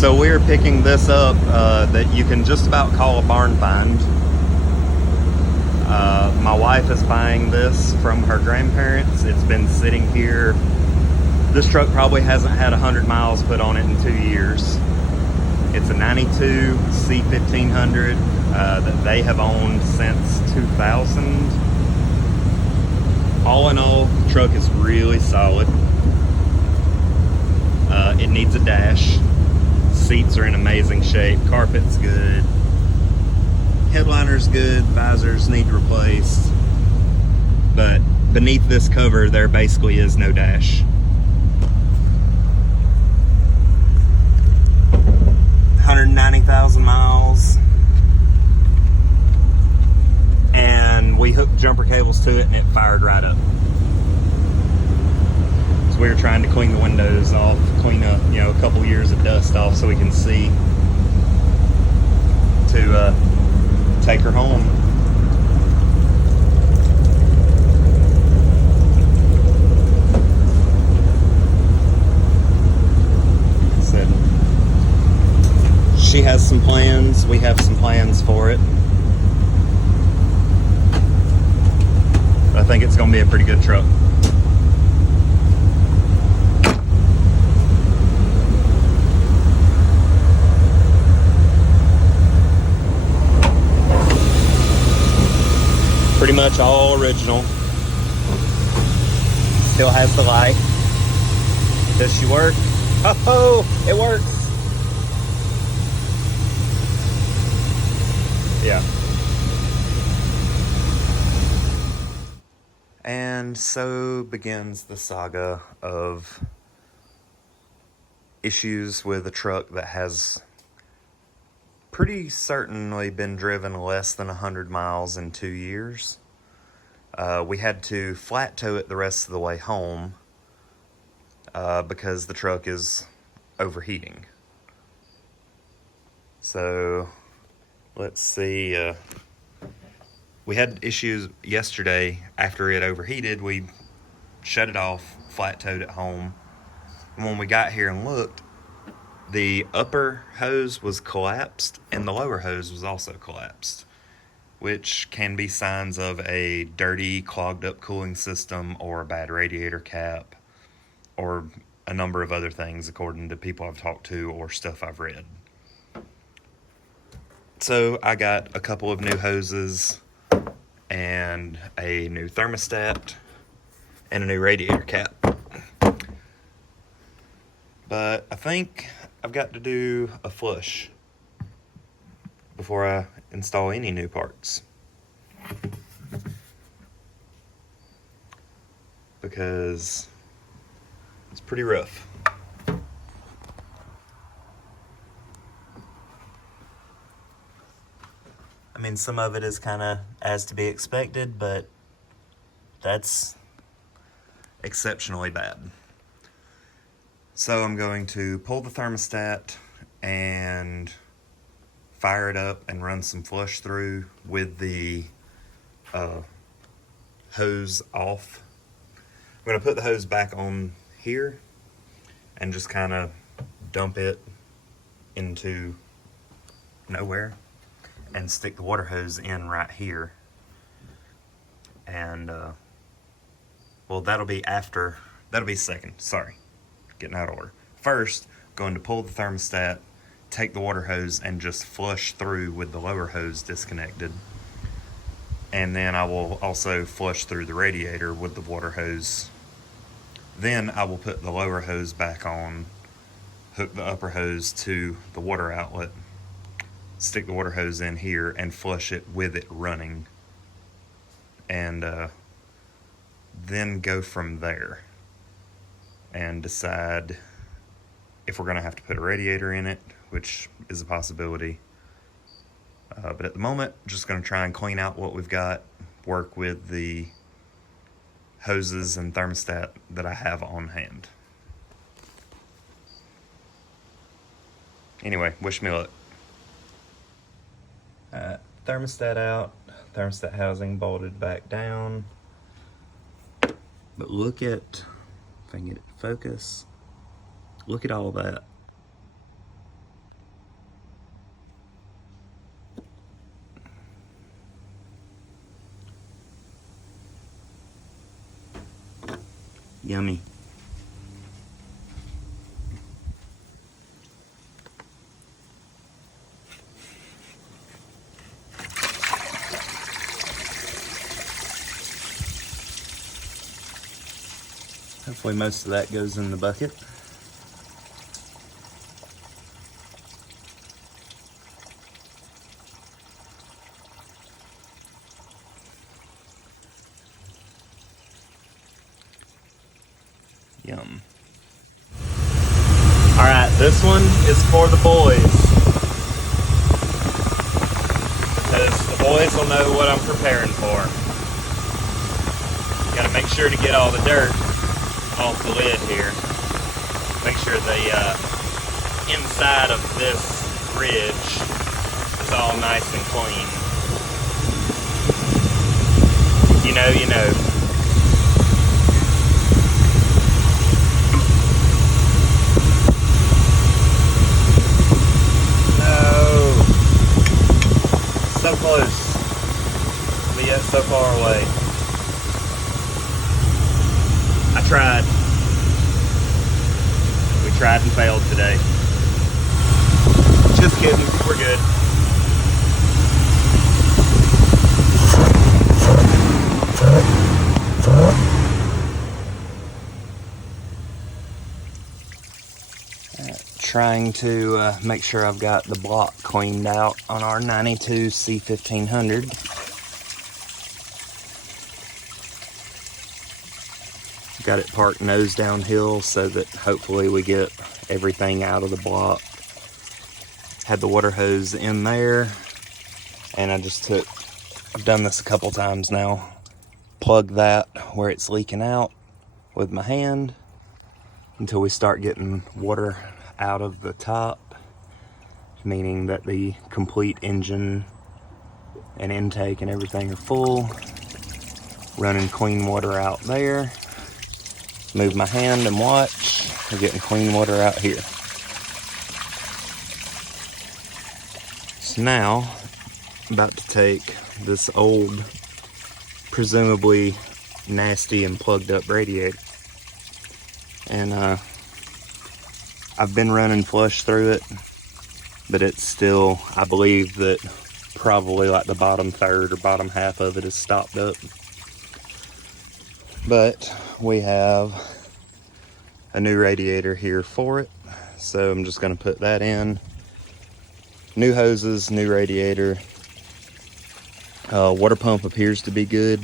So we're picking this up that you can just about call a barn find. My wife is buying this from her grandparents. It's been sitting here. This truck probably hasn't had 100 miles put on it in 2 years. It's a 92 C1500 that they have owned since 2000. All in all, the truck is really solid. It needs a dash. Seats are in amazing shape. Carpet's good. Headliner's good. Visors need replaced. But beneath this cover, there basically is no dash. 190,000 miles. And we hooked jumper cables to it and it fired right up. We were trying to clean the windows off, clean up, a couple years of dust off so we can see to take her home. Said she has some plans, we have some plans for it. I think it's going to be a pretty good truck. Pretty much all original. Still has the light. Does she work? Oh, it works. Yeah. And so begins the saga of issues with a truck that has pretty certainly been driven less than 100 miles in 2 years. We had to flat tow it the rest of the way home because the truck is overheating. So let's see. We had issues yesterday after it overheated. We shut it off, flat towed it home. And when we got here and looked, the upper hose was collapsed and the lower hose was also collapsed, which can be signs of a dirty, clogged up cooling system or a bad radiator cap or a number of other things according to people I've talked to or stuff I've read. So I got a couple of new hoses and a new thermostat and a new radiator cap. But I think I've got to do a flush before I install any new parts. Because it's pretty rough. I mean, some of it is kind of as to be expected, but that's exceptionally bad. So I'm going to pull the thermostat and fire it up and run some flush through with the hose off. I'm going to put the hose back on here and just kind of dump it into nowhere and stick the water hose in right here. And well, that'll be second, sorry. Getting out of order. First, going to pull the thermostat, take the water hose, and just flush through with the lower hose disconnected. And then I will also flush through the radiator with the water hose. Then I will put the lower hose back on, hook the upper hose to the water outlet, stick the water hose in here, and flush it with it running. And then go from there and decide if we're going to have to put a radiator in it, which is a possibility. But at the moment, just going to try and clean out what we've got, work with the hoses and thermostat that I have on hand. Anyway, wish me luck. Thermostat out, thermostat housing bolted back down. But look at, if I can get it to focus, look at all that. Yummy. Hopefully most of that goes in the bucket. Yum. Alright, this one is for the boys. Because the boys will know what I'm preparing for. Gotta make sure to get all the dirt off the lid here. Make sure the inside of this ridge is all nice and clean. You know, you know. No. So close, but yet so far away. I tried. We tried and failed today. Just kidding, we're good. Trying to make sure I've got the block cleaned out on our 92 C1500. Got it parked nose downhill so that hopefully we get everything out of the block. Had the water hose in there, and I've done this a couple times now. Plug that where it's leaking out with my hand until we start getting water out of the top, meaning that the complete engine and intake and everything are full. Running clean water out there. Move my hand and watch. We're getting clean water out here. So now, I'm about to take this old, presumably nasty and plugged up radiator, and I've been running flush through it, but it's still, I believe that probably like the bottom third or bottom half of it is stopped up. But we have a new radiator here for it, so I'm just going to put that in. New hoses, new radiator. Water pump appears to be good.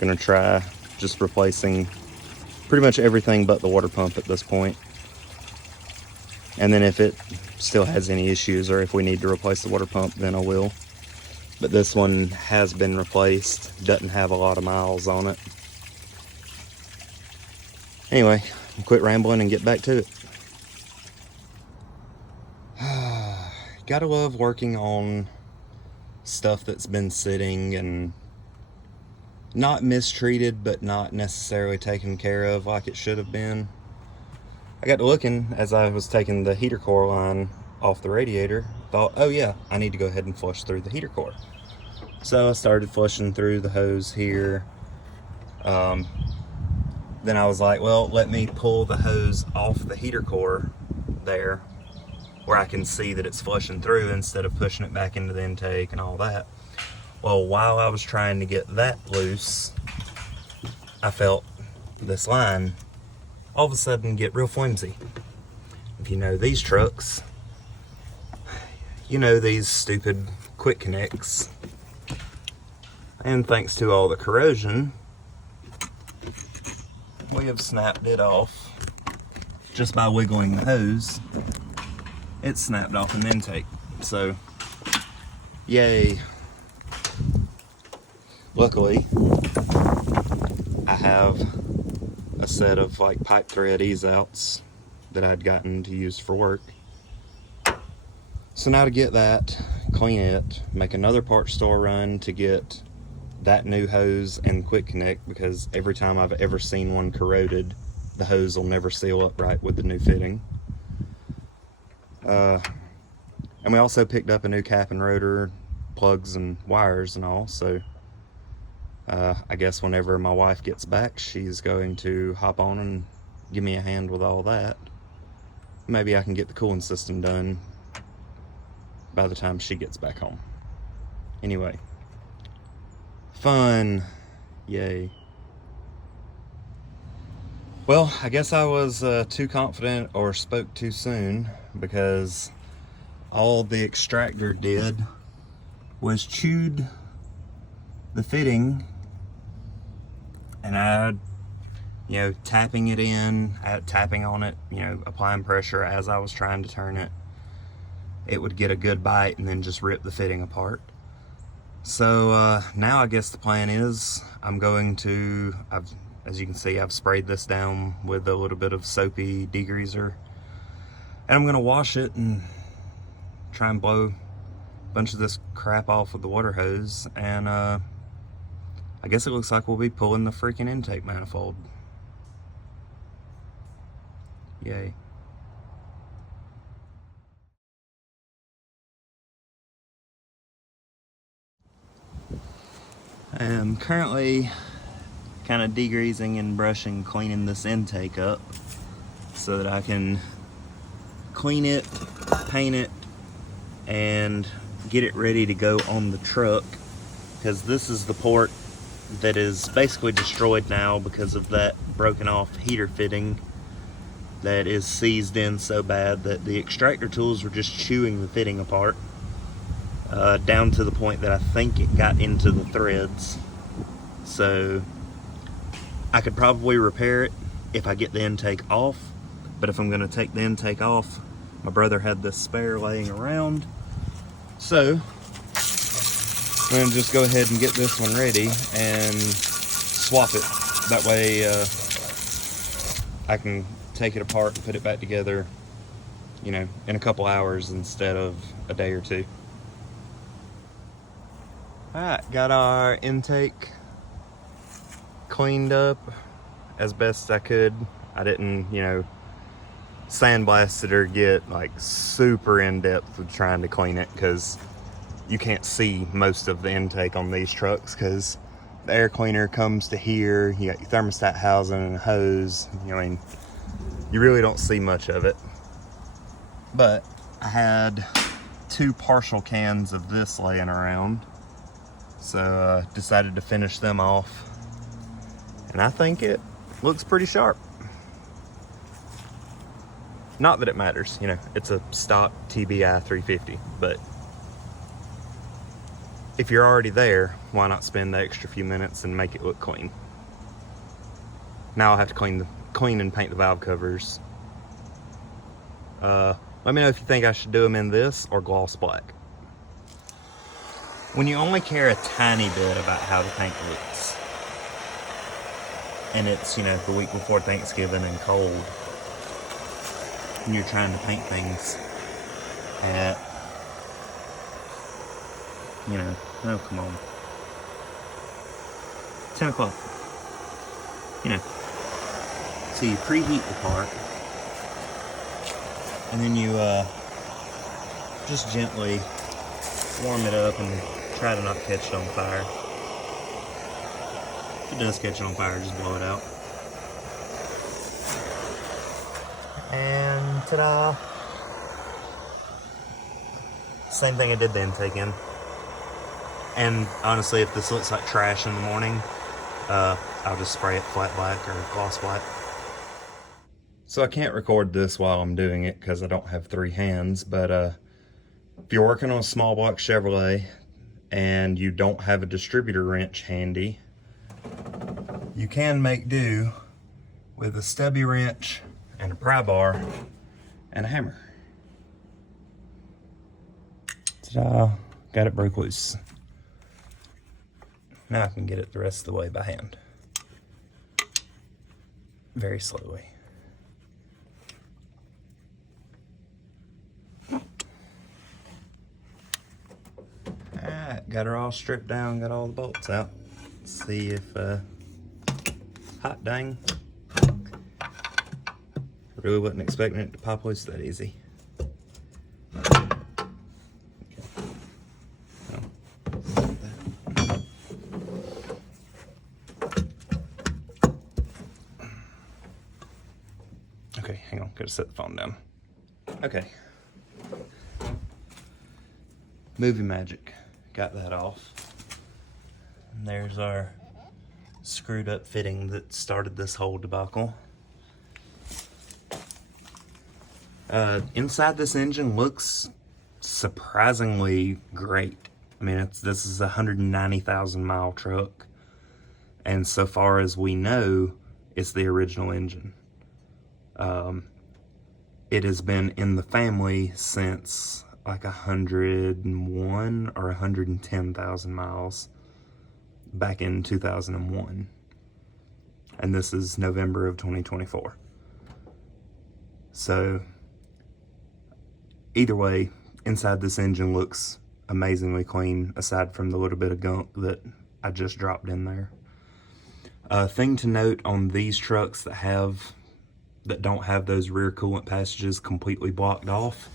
Going to try just replacing pretty much everything but the water pump at this point. And then if it still has any issues or if we need to replace the water pump, then I will. But this one has been replaced, doesn't have a lot of miles on it. Anyway, I'll quit rambling and get back to it. Gotta love working on stuff that's been sitting and not mistreated, but not necessarily taken care of like it should have been. I got to looking as I was taking the heater core line off the radiator, thought, oh yeah, I need to go ahead and flush through the heater core. So I started flushing through the hose here. Then I was like, well, let me pull the hose off the heater core there where I can see that it's flushing through instead of pushing it back into the intake and all that. Well, while I was trying to get that loose, I felt this line all of a sudden get real flimsy. If you know these trucks, you know these stupid quick connects. And thanks to all the corrosion, we have snapped it off just by wiggling the hose. It snapped off an intake, so yay. Luckily, I have a set of like pipe thread ease outs that I'd gotten to use for work. So now to get that, clean it, make another part store run to get that new hose and quick connect, because every time I've ever seen one corroded, the hose will never seal up right with the new fitting. And we also picked up a new cap and rotor, plugs and wires and all, so I guess whenever my wife gets back, she's going to hop on and give me a hand with all that. Maybe I can get the cooling system done by the time she gets back home. Anyway, fun, yay. Well, I guess I was too confident or spoke too soon, because all the extractor did was chewed the fitting, and I, tapping it in, tapping on it, applying pressure as I was trying to turn it, it would get a good bite and then just rip the fitting apart. So now I guess the plan is I'm going to, as you can see, I've sprayed this down with a little bit of soapy degreaser, and I'm going to wash it and try and blow a bunch of this crap off with the water hose, and I guess it looks like we'll be pulling the freaking intake manifold. Yay. I am currently kind of degreasing and brushing, cleaning this intake up so that I can clean it, paint it, and get it ready to go on the truck, because this is the port that is basically destroyed now because of that broken off heater fitting that is seized in so bad that the extractor tools were just chewing the fitting apart, down to the point that I think it got into the threads. So I could probably repair it if I get the intake off, but if I'm going to take the intake off, my brother had this spare laying around, so I'm going to just go ahead and get this one ready and swap it. That way I can take it apart and put it back together, in a couple hours instead of a day or two. Alright, got our intake cleaned up as best I could. I didn't, sandblast it or get like super in depth with trying to clean it, because you can't see most of the intake on these trucks, because the air cleaner comes to here, you got your thermostat housing and a hose. You really don't see much of it. But I had 2 partial cans of this laying around, so decided to finish them off, and I think it looks pretty sharp. Not that it matters, it's a stock TBI 350, but if you're already there, why not spend the extra few minutes and make it look clean? Now I'll have to clean and paint the valve covers. Let me know if you think I should do them in this or gloss black. When you only care a tiny bit about how the paint looks, and it's, the week before Thanksgiving and cold, and you're trying to paint things at, no, come on, 10 o'clock, so you preheat the part, and then you just gently warm it up and try to not catch it on fire. If it does catch it on fire, just blow it out. And ta-da! Same thing I did the intake in. And honestly, if this looks like trash in the morning, I'll just spray it flat black or gloss black. So I can't record this while I'm doing it because I don't have 3 hands, but if you're working on a small block Chevrolet and you don't have a distributor wrench handy, you can make do with a stubby wrench and a pry bar and a hammer. Ta-da! Got it broke loose. Now I can get it the rest of the way by hand. Very slowly. Alright, got her all stripped down, got all the bolts out. Let's see if, hot dang. Really wasn't expecting it to pop loose that easy. gotta set the phone down. Okay. Movie magic. Got that off. And there's our screwed up fitting that started this whole debacle. Inside this engine looks surprisingly great. I mean, this is a 190,000 mile truck, and so far as we know, it's the original engine. It has been in the family since like 101 or 110,000 miles back in 2001, and this is November of 2024. So either way, inside this engine looks amazingly clean, aside from the little bit of gunk that I just dropped in there. Thing to note on these trucks that don't have those rear coolant passages completely blocked off,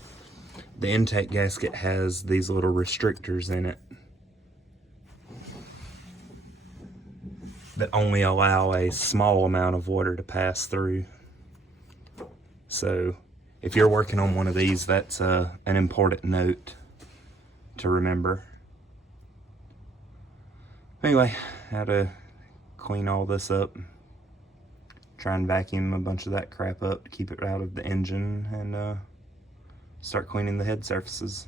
the intake gasket has these little restrictors in it that only allow a small amount of water to pass through. So if you're working on one of these, that's an important note to remember. Anyway, how to clean all this up. Try and vacuum a bunch of that crap up to keep it out of the engine, and start cleaning the head surfaces.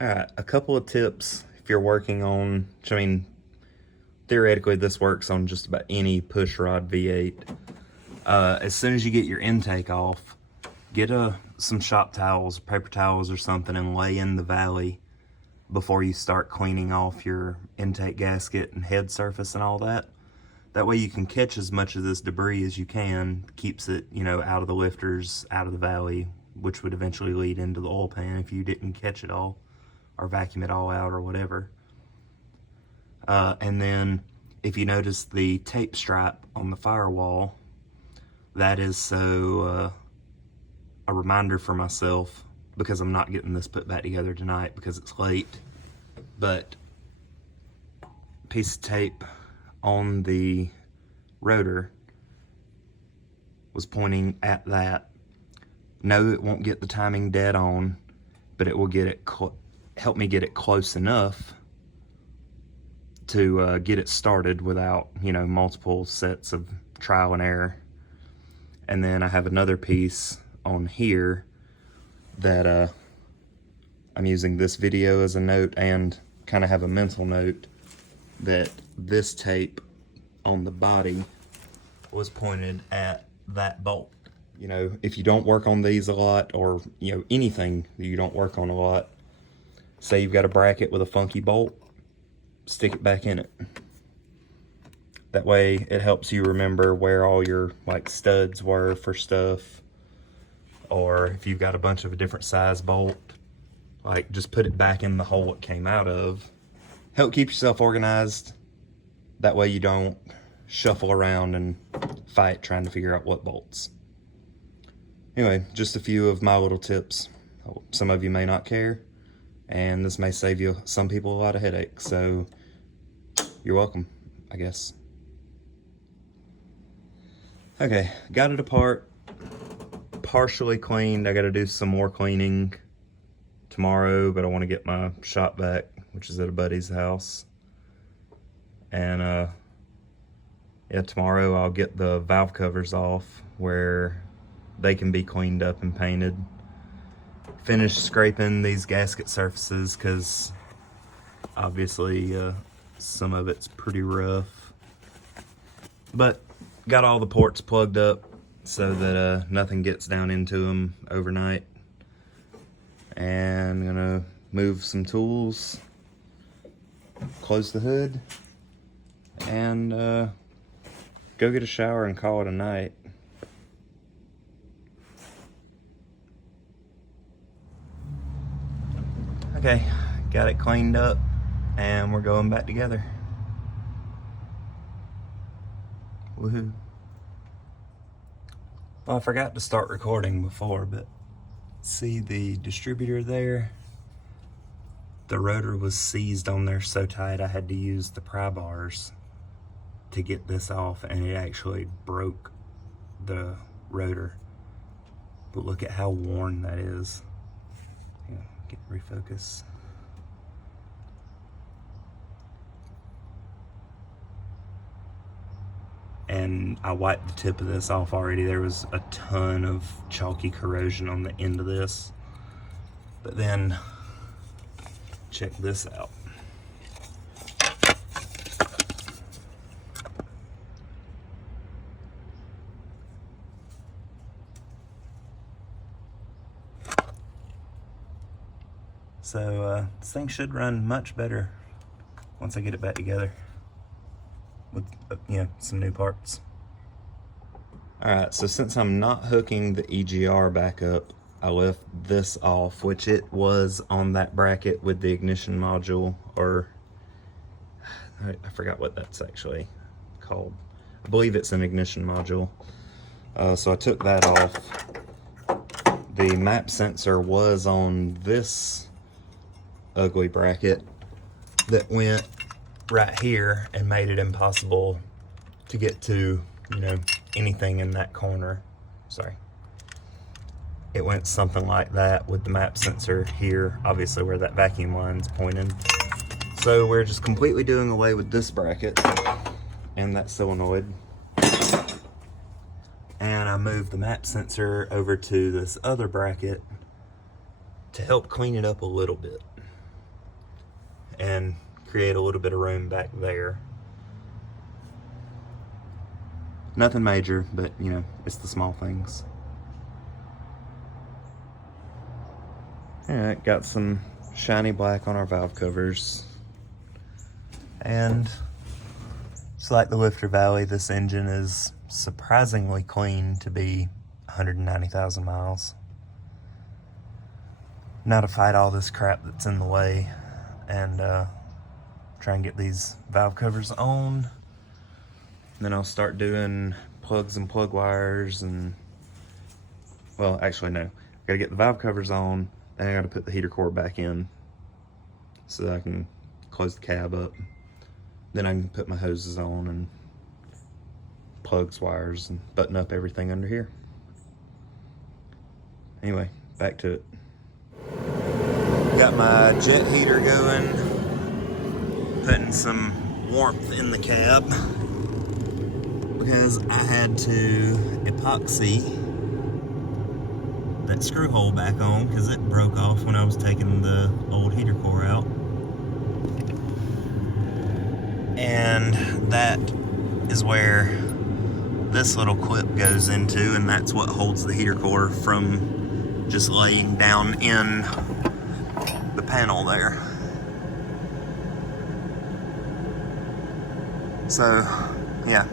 Alright, a couple of tips if you're working on, I mean, theoretically this works on just about any pushrod V8. As soon as you get your intake off, get some shop towels, paper towels or something, and lay in the valley before you start cleaning off your intake gasket and head surface and all that. That way you can catch as much of this debris as you can, keeps it, you know, out of the lifters, out of the valley, which would eventually lead into the oil pan if you didn't catch it all or vacuum it all out or whatever. And then if you notice the tape stripe on the firewall, that is so a reminder for myself, because I'm not getting this put back together tonight because it's late, but piece of tape on the rotor was pointing at that. No, it won't get the timing dead on, but it will get it help me get it close enough to get it started without, you know, multiple sets of trial and error. And then I have another piece on here that I'm using this video as a note, and kind of have a mental note that this tape on the body was pointed at that bolt. You know, if you don't work on these a lot, or, you know, anything that you don't work on a lot, say you've got a bracket with a funky bolt, stick it back in it. That way it helps you remember where all your like studs were for stuff, or if you've got a bunch of a different size bolt, like just put it back in the hole it came out of. Help keep yourself organized. That way you don't shuffle around and fight trying to figure out what bolts. Anyway, just a few of my little tips. Some of you may not care, and this may save you, some people, a lot of headaches, so you're welcome, I guess. Okay, got it apart, partially cleaned. I gotta do some more cleaning tomorrow, but I wanna get my shop vac, which is at a buddy's house. And yeah, tomorrow I'll get the valve covers off where they can be cleaned up and painted. Finish scraping these gasket surfaces, because obviously some of it's pretty rough. But got all the ports plugged up so that nothing gets down into them overnight. And I'm gonna move some tools, close the hood, and go get a shower and call it a night. Okay, got it cleaned up, and we're going back together. Woohoo. Well, I forgot to start recording before, but see the distributor there? The rotor was seized on there so tight I had to use the pry bars to get this off, and it actually broke the rotor. But look at how worn that is. Yeah, get refocus. And I wiped the tip of this off already. There was a ton of chalky corrosion on the end of this. But then, check this out. So this thing should run much better once I get it back together with some new parts. Alright, so since I'm not hooking the EGR back up, I left this off, which it was on that bracket with the ignition module, or I forgot what that's actually called. I believe it's an ignition module. So I took that off. The map sensor was on this ugly bracket that went right here and made it impossible to get to, anything in that corner. Sorry. It went something like that with the map sensor here, obviously where that vacuum line's pointing. So we're just completely doing away with this bracket and that solenoid. And I moved the map sensor over to this other bracket to help clean it up a little bit and create a little bit of room back there. Nothing major, but it's the small things. Alright, got some shiny black on our valve covers. And just like the Lifter Valley, this engine is surprisingly clean to be 190,000 miles. Now to fight all this crap that's in the way and try and get these valve covers on. Then I'll start doing plugs and plug wires and, well, actually no. I gotta get the valve covers on, and I gotta put the heater core back in so that I can close the cab up. Then I can put my hoses on and plugs, wires, and button up everything under here. Anyway, back to it. Got my jet heater going, putting some warmth in the cab because I had to epoxy that screw hole back on because it broke off when I was taking the old heater core out. And that is where this little clip goes into, and that's what holds the heater core from just laying down in the panel there. So, yeah.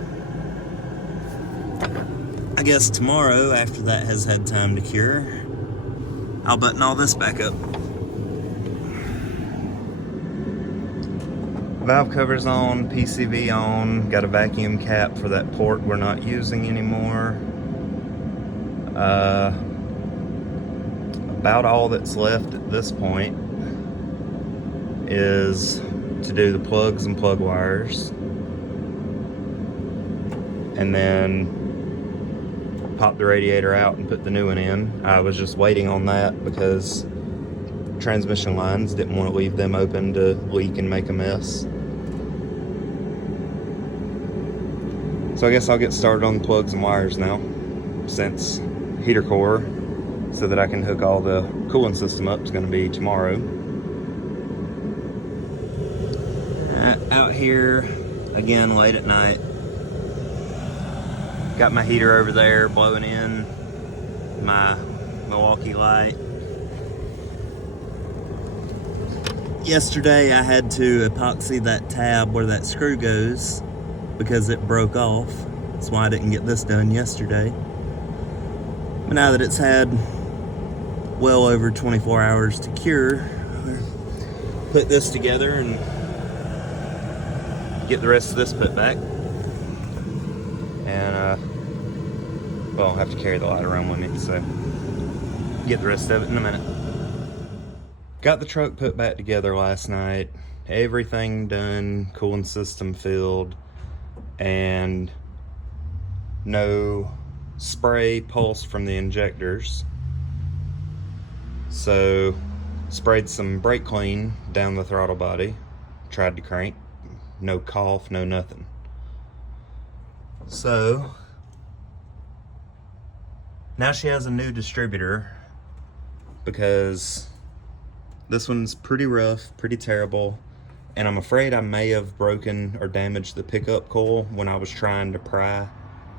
I guess tomorrow, after that has had time to cure, I'll button all this back up. Valve covers on, PCV on, got a vacuum cap for that port we're not using anymore. About all that's left at this point is to do the plugs and plug wires, and then pop the radiator out and put the new one in. I was just waiting on that because transmission lines, didn't want to leave them open to leak and make a mess. So I guess I'll get started on the plugs and wires now, since heater core, so that I can hook all the cooling system up, is going to be tomorrow. Out here again late at night. Got my heater over there blowing in my Milwaukee light. Yesterday I had to epoxy that tab where that screw goes because it broke off. That's why I didn't get this done yesterday. But now that it's had well over 24 hours to cure, put this together and get the rest of this put back. And well, I'll have to carry the light around with me, so get the rest of it in a minute. Got the truck put back together last night, everything done, cooling system filled, and no spray pulse from the injectors. So sprayed some brake clean down the throttle body, tried to crank, no cough, no nothing. So now she has a new distributor because this one's pretty rough, pretty terrible, and I'm afraid I may have broken or damaged the pickup coil when I was trying to pry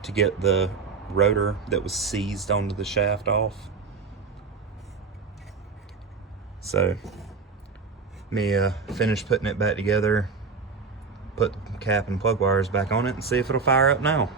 to get the rotor that was seized onto the shaft off. So let me finish putting it back together, put the cap and plug wires back on it, and see if it'll fire up now.